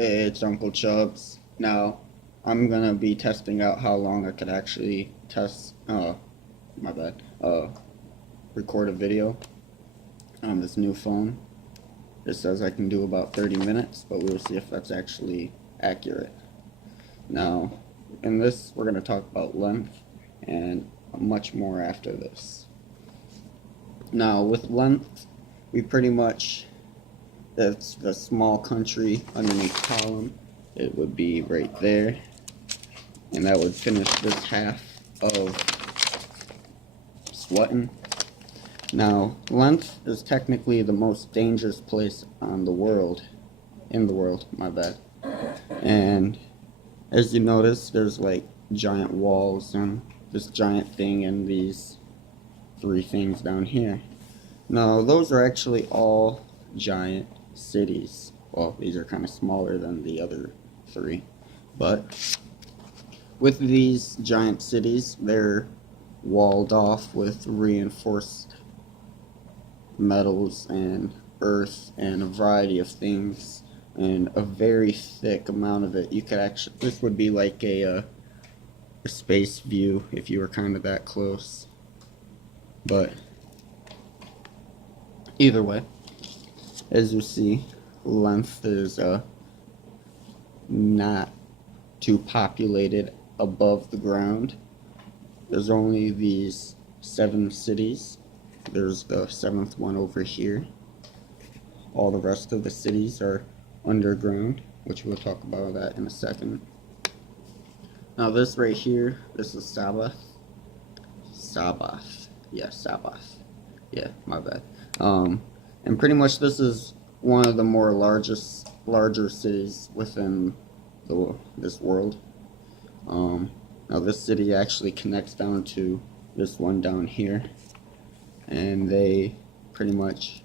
It's Uncle Chubbs. Now, I'm gonna be testing out how long I could actually my bad, record a video on this new phone. It says I can do about 30 minutes, but we'll see if that's actually accurate. Now, in this, we're gonna talk about length and much more after this. Now, with length, we pretty much, it's the small country underneath column. It would be right there, and that would finish this half of sweating. Now, Lenth is technically the most dangerous place in the world, my bad. And as you notice, there's like giant walls and this giant thing and these three things down here. Now, those are actually all giant cities. Well, these are kind of smaller than the other three, but with these giant cities, they're walled off with reinforced metals and earth and a variety of things, and a very thick amount of it. You could actually, this would be like a space view if you were kind of that close. But either way, as you see, Lenth is not too populated above the ground. There's only these 7 cities. There's the 7th one over here. All the rest of the cities are underground, which we'll talk about that in a second. Now this right here, this is Sabbath. Yeah, Sabbath. Yeah, my bad. And pretty much this is one of the larger cities within this world. Now this city actually connects down to this one down here, and they pretty much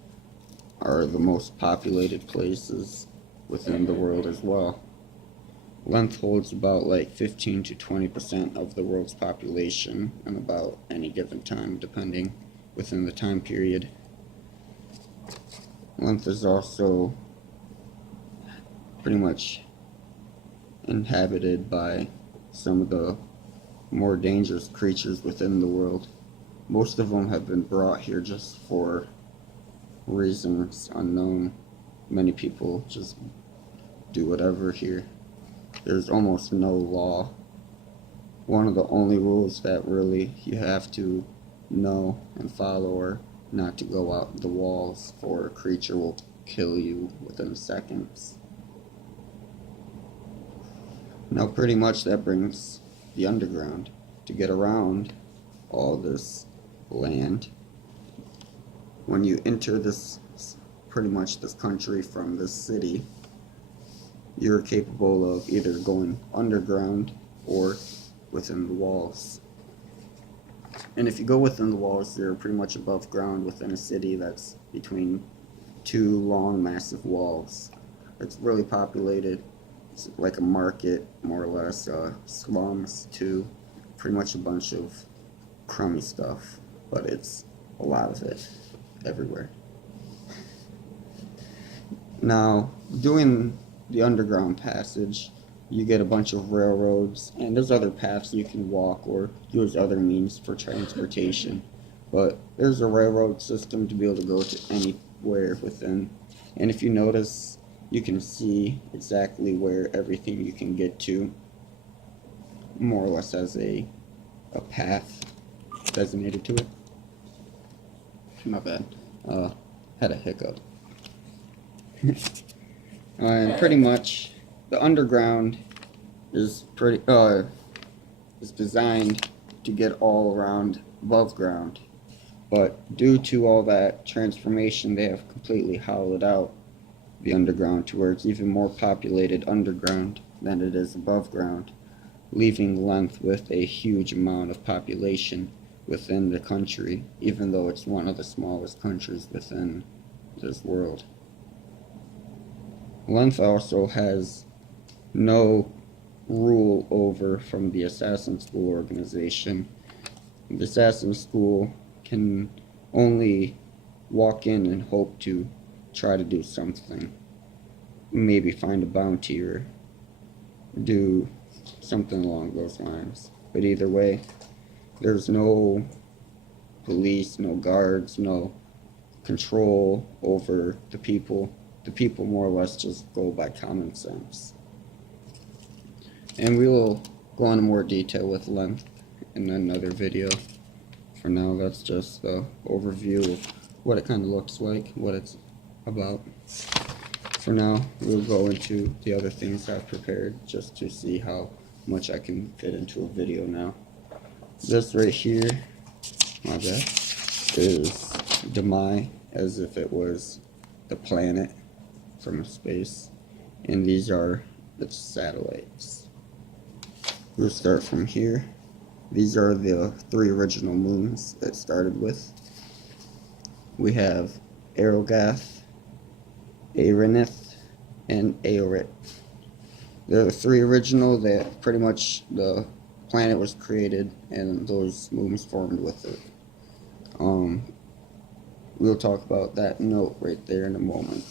are the most populated places within the world as well. Lenth holds about like 15 to 20% of the world's population in about any given time, depending within the time period. Lenth is also pretty much inhabited by some of the more dangerous creatures within the world. Most of them have been brought here just for reasons unknown. Many people just do whatever here. There's almost no law. One of the only rules that really you have to know and follow are not to go out the walls, for a creature will kill you within seconds. Now pretty much that brings the underground. To get around all this land, when you enter this, pretty much this country from this city, you're capable of either going underground or within the walls. And if you go within the walls, you're pretty much above ground within a city that's between 2 long, massive walls. It's really populated. It's like a market, more or less, slums too. Pretty much a bunch of crummy stuff, but it's a lot of it everywhere. Now, doing the underground passage, you get a bunch of railroads, and there's other paths you can walk or use other means for transportation. But there's a railroad system to be able to go to anywhere within. And if you notice, you can see exactly where everything you can get to, more or less as a path designated to it. My bad. Had a hiccup. And pretty much the underground is designed to get all around above ground, but due to all that transformation, they have completely hollowed out the underground to where it's even more populated underground than it is above ground, leaving Lenth with a huge amount of population within the country, even though it's one of the smallest countries within this world. Lenth also has no rule over from the Assassin School organization. The Assassin School can only walk in and hope to try to do something. maybe find a bounty or do something along those lines. But either way, there's no police, no guards, no control over the people. The people more or less just go by common sense. And we will go into more detail with Lenth in another video. For now, that's just the overview of what it kind of looks like, what it's about. For now, we'll go into the other things I've prepared just to see how much I can fit into a video now. This right here, my bad, is Demai, as if it was the planet from space, and these are its satellites. We'll start from here. These are the 3 original moons it started with. We have Aerogath, Aeronith, and Aorit. They're the 3 original that pretty much the planet was created and those moons formed with it. We'll talk about that note right there in a moment.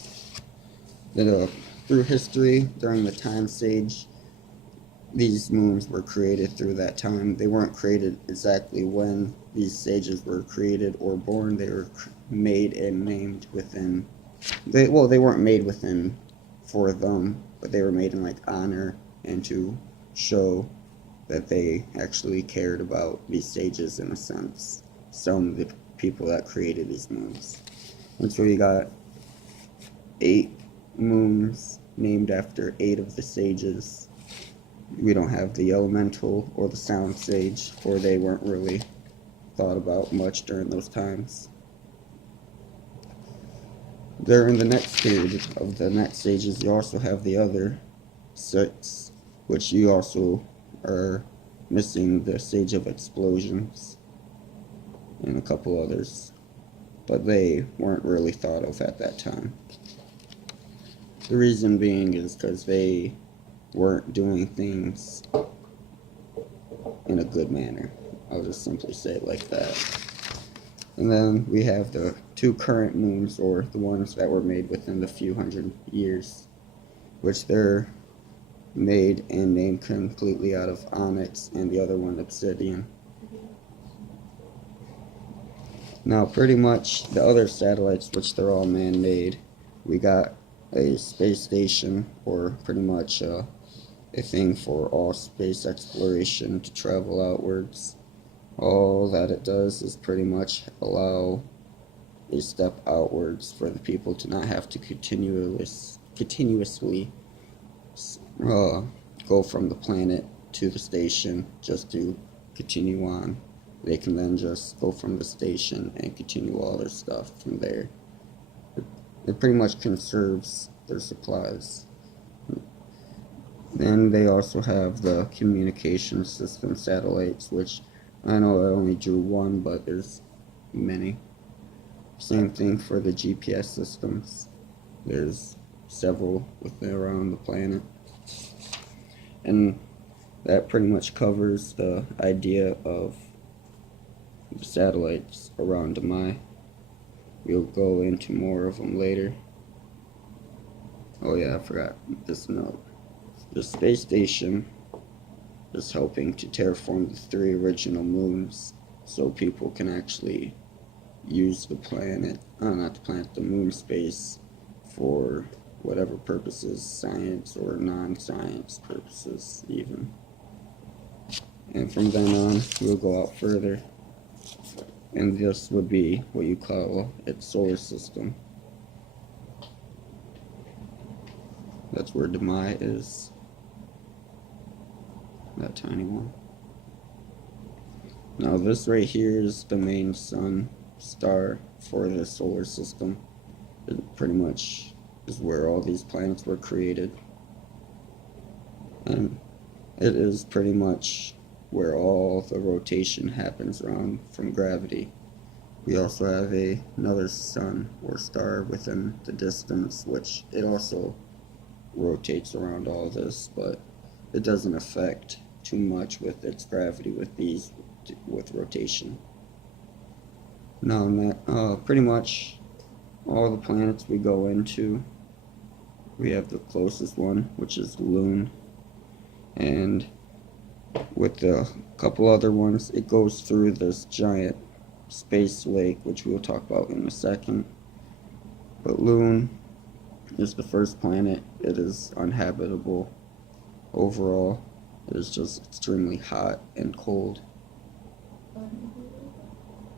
Then, through history, during the time stage, these moons were created through that time. They weren't created exactly when these sages were created or born. They were made and named within. They weren't made within for them, but they were made in like honor and to show that they actually cared about these sages in a sense. Some of the people that created these moons. And so we got 8 moons named after 8 of the sages. We don't have the elemental or the sound sage, for they weren't really thought about much during those times. During the next period of the next sages, you also have the other 6, which you also are missing the Sage of Explosions and a couple others, but they weren't really thought of at that time. The reason being is because they weren't doing things in a good manner. I'll just simply say it like that. And then we have the 2 current moons, or the ones that were made within the few hundred years, which they're made and named completely out of onyx, and the other one obsidian. Now pretty much the other satellites, which they're all man-made, we got a space station, or pretty much a thing for all space exploration to travel outwards. All that it does is pretty much allow a step outwards for the people to not have to continuously go from the planet to the station just to continue on. They can then just go from the station and continue all their stuff from there. It pretty much conserves their supplies. Then they also have the communication system satellites, which I know I only drew one, but there's many. Same thing for the GPS systems. There's several around the planet. And that pretty much covers the idea of the satellites around Demai. We'll go into more of them later. Oh yeah, I forgot this note. The space station is helping to terraform the 3 original moons so people can actually use the planet, not the planet, the moon space for whatever purposes, science or non-science purposes even. And from then on, we'll go out further, and this would be what you call its solar system. That's where Demai is, that tiny one. Now this right here is the main sun star for the solar system. It pretty much is where all these planets were created, and it is pretty much where all the rotation happens around from gravity. We also have another sun or star within the distance, which it also rotates around all this, but it doesn't affect too much with its gravity with rotation. Now, pretty much all the planets we go into we have the closest one, which is Loon, and with a couple other ones, it goes through this giant space lake, which we'll talk about in a second. But Loon is the first planet. It is uninhabitable overall. It is just extremely hot and cold.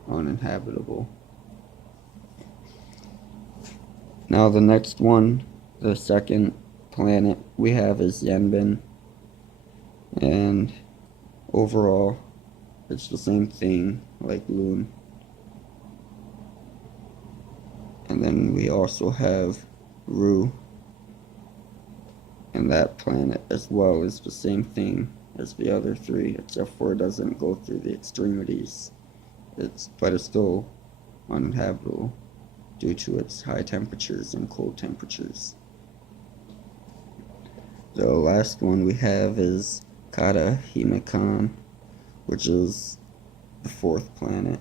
Uninhabitable. Now the next one, the second planet we have is Yenbin, and overall it's the same thing like Loon. And then we also have Ru, and that planet as well is the same thing as the other three, except for it doesn't go through the extremities. But it's still uninhabitable due to its high temperatures and cold temperatures. The last one we have is Kata Himikan, which is the fourth planet,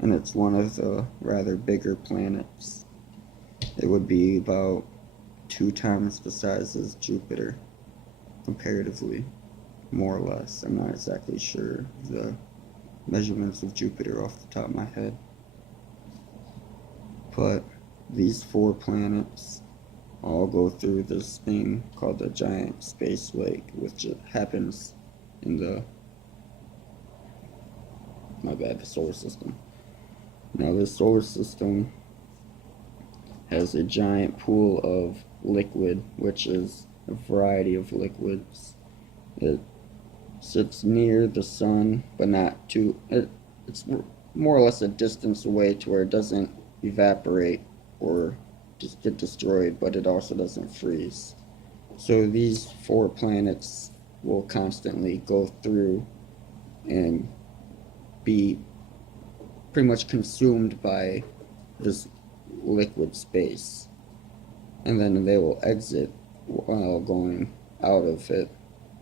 and it's one of the rather bigger planets. It would be about 2 times the size as Jupiter, comparatively, more or less. I'm not exactly sure the measurements of Jupiter off the top of my head. But these 4 planets all go through this thing called the giant space lake, which happens in the solar system. Now this solar system has a giant pool of liquid, which is a variety of liquids. It sits near the sun, but not too, it's more or less a distance away to where it doesn't evaporate or just get destroyed, but it also doesn't freeze. So these 4 planets will constantly go through and be pretty much consumed by this liquid space, and then they will exit while going out of it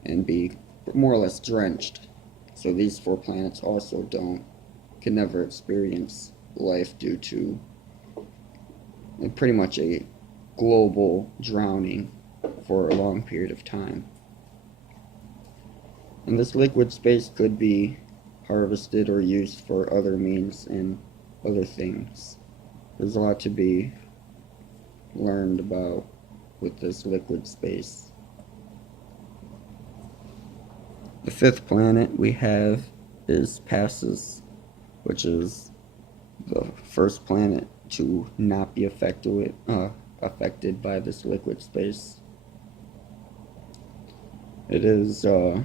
and be more or less drenched. So these 4 planets also can never experience life due to pretty much a global drowning for a long period of time. And this liquid space could be harvested or used for other means and other things. There's a lot to be learned about with this liquid space. The 5th planet we have is Passus, which is the first planet to not be affected by this liquid space. It is more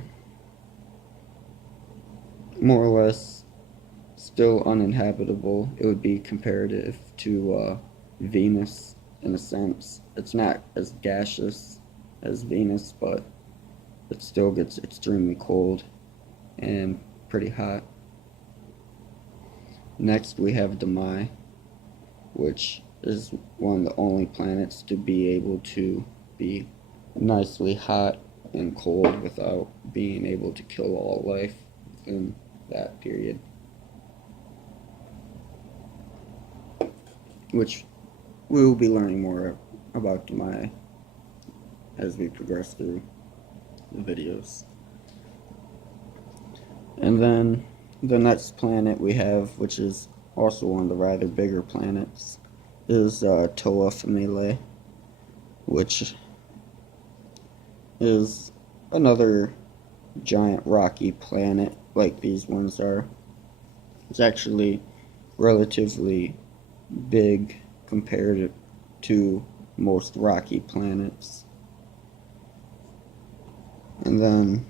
or less still uninhabitable. It would be comparative to Venus in a sense. It's not as gaseous as Venus, but it still gets extremely cold and pretty hot. Next we have Demai, which is one of the only planets to be able to be nicely hot and cold without being able to kill all life within that period. Which we will be learning more about Demai as we progress through the videos. And then the next planet we have, which is also one of the rather bigger planets, is Toa Familiae, which is another giant rocky planet like these ones are. It's actually relatively big compared to most rocky planets. And then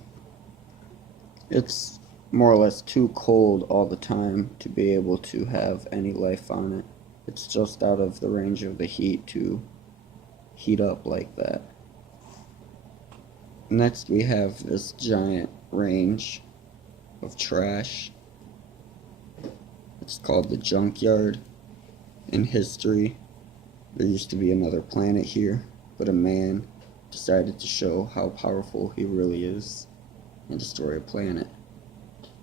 it's more or less too cold all the time to be able to have any life on it. It's just out of the range of the heat to heat up like that. Next we have this giant range of trash. It's called the Junkyard. In history, there used to be another planet here, but a man decided to show how powerful he really is and destroy a planet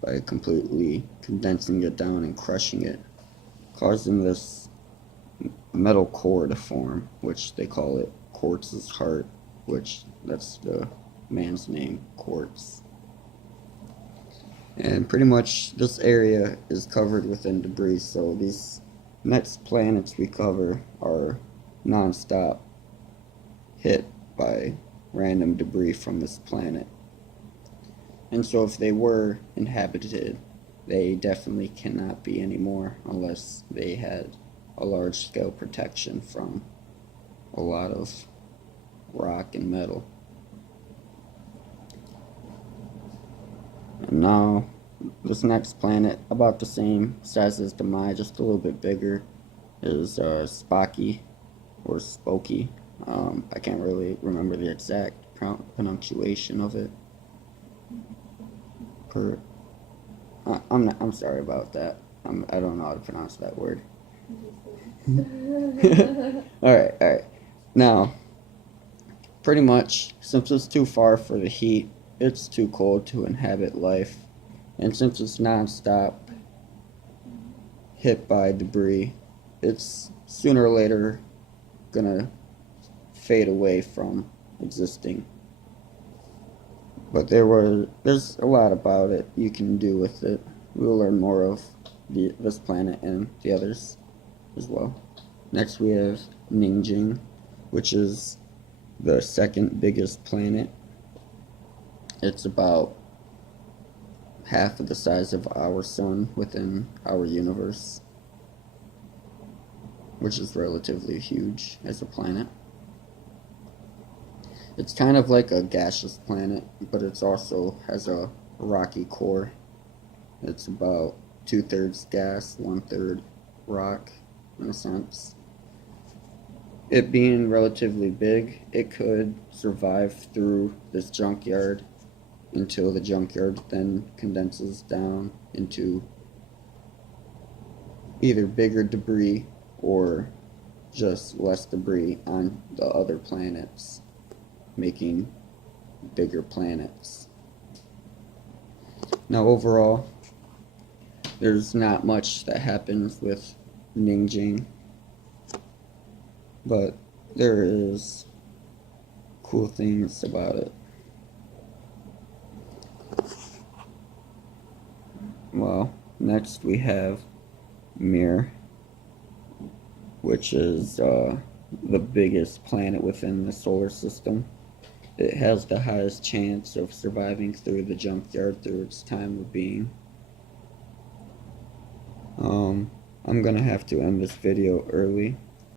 by completely condensing it down and crushing it, causing this metal core to form, which they call it Quartz's heart, which that's the man's name, Quartz. And pretty much this area is covered within debris, so these next planets we cover are non-stop hit by random debris from this planet. And so if they were inhabited, they definitely cannot be anymore unless they had a large scale protection from a lot of rock and metal. And now this next planet, about the same size as Demai, just a little bit bigger, is Spocky or Spooky. I can't really remember the exact pronunciation of it. I'm sorry about that. I don't know how to pronounce that word. Alright. Now, pretty much, since it's too far for the heat, it's too cold to inhabit life. And since it's non-stop hit by debris, it's sooner or later gonna fade away from existing. But there's a lot about it you can do with it. We'll learn more of this planet and the others as well. Next we have Ningjing, which is the second biggest planet. It's about half of the size of our sun within our universe, which is relatively huge as a planet. It's kind of like a gaseous planet, but it also has a rocky core. It's about 2/3 gas, 1/3 rock, in a sense. It being relatively big, it could survive through this junkyard until the junkyard then condenses down into either bigger debris or just less debris on the other planets, making bigger planets. Now overall, there's not much that happens with Ningjing, but there is cool things about it. Well, next we have Mir, which is the biggest planet within the solar system. It has the highest chance of surviving through the junkyard through its time of being. I'm gonna have to end this video early